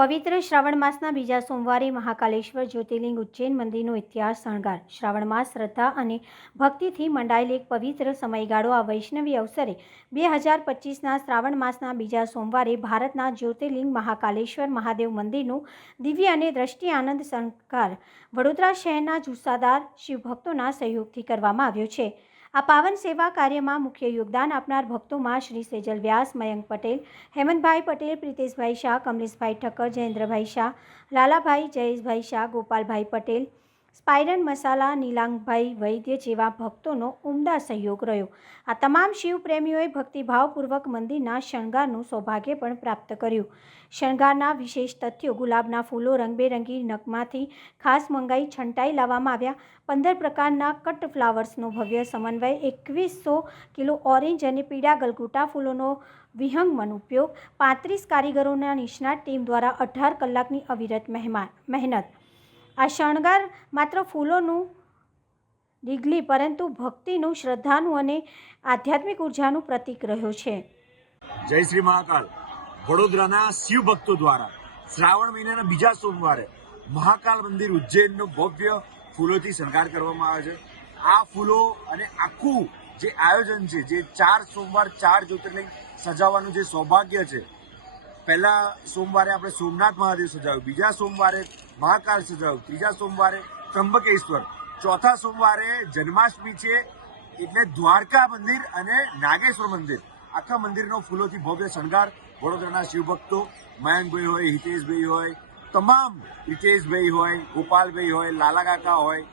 પવિત્ર શ્રાવણ માસના બીજા સોમવારે મહાકાલેશ્વર જ્યોતિર્લિંગ ઉજ્જૈન મંદિરનો ઇતિહાસ શણગાર। શ્રાવણ માસ શ્રદ્ધા અને ભક્તિથી મંડાયેલ એક પવિત્ર સમયગાળો। આ વૈષ્ણવી અવસરે 2025ના શ્રાવણ માસના બીજા સોમવારે ભારતના જ્યોતિર્લિંગ મહાકાલેશ્વર મહાદેવ મંદિરનું દિવ્ય અને દ્રષ્ટિ આનંદ શણગાર વડોદરા શહેરના જુસ્સાદાર શિવભક્તોના સહયોગથી કરવામાં આવ્યો છે। આ પાવન સેવા કાર્યમાં મુખ્ય યોગદાન આપનાર ભક્તોમાં શ્રી સેજલ વ્યાસ, મયંક પટેલ, હેમંતભાઈ પટેલ, પ્રિતેશભાઈ શાહ, કમલેશભાઈ ઠક્કર, જયેન્દ્રભાઈ શાહ, લાલાભાઈ, જયેશભાઈ શાહ, ગોપાલભાઈ પટેલ, સ્પાઇરન મસાલા, નીલાંગભાઈ વૈદ્ય જેવા ભક્તોનો ઉમદા સહયોગ રહ્યો। આ તમામ શિવ પ્રેમીઓએ ભક્તિભાવપૂર્વક મંદિરના શણગારનું સૌભાગ્ય પણ પ્રાપ્ત કર્યું। શણગારના વિશેષ તથ્યો: ગુલાબના ફૂલો રંગબેરંગી નગમાંથી ખાસ મંગાઈ છંટાઈ લાવવામાં આવ્યા। 15 પ્રકારના કટ ફ્લાવર્સનો ભવ્ય સમન્વય, 2100 કિલો ઓરેન્જ અને પીળા ગલગોટા ફૂલોનો વિહંગમન ઉપયોગ, 35 કારીગરોના નિષ્ણાત ટીમ દ્વારા 18 કલાકની અવિરત મહેનત। આ શણગાર માત્ર ફૂલોનું ડીગલી પરંતુ ભક્તિનું, શ્રદ્ધાનું અને આધ્યાત્મિક ઉર્જાનું પ્રતીક રહ્યો છે। જય શ્રી મહાકાલ। વડોદરાના શિવ ભક્તો દ્વારા શ્રાવણ મહિનાના બીજા સોમવારે મહાકાલ મંદિર ઉજ્જૈનનો ભવ્ય ફૂલોથી શણગાર કરવામાં આવે છે। આ ફૂલો અને આખું જે આયોજન છે, જે 4 સોમવાર 4 જ્યોતિર્લિંગ સજાવવાનું જે સૌભાગ્ય છે, પહેલા સોમવારે આપણે સોમનાથ મહાદેવ સજાવ્યું, બીજા સોમવારે મહાકાલ સજાવ્યું, ત્રીજા સોમવારે ત્રંબકેશ્વર, ચોથા સોમવારે જન્માષ્ટમી છે એટલે દ્વારકા મંદિર અને નાગેશ્વર મંદિર, આખા મંદિરનો ફૂલોથી ભવ્ય શણગાર વડોદરાના શિવભક્તો, મયંકભાઈ હોય, હિતેશભાઈ હોય, તમામ હિતેશભાઈ હોય, ગોપાલભાઈ હોય, લાલા કાકા હોય,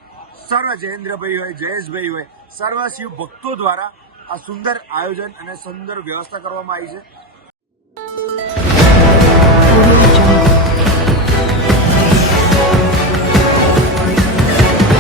સર્વ જયેન્દ્રભાઈ હોય, જયેશભાઈ હોય, સર્વ શિવ ભક્તો દ્વારા આ સુંદર આયોજન અને સુંદર વ્યવસ્થા કરવામાં આવી છે।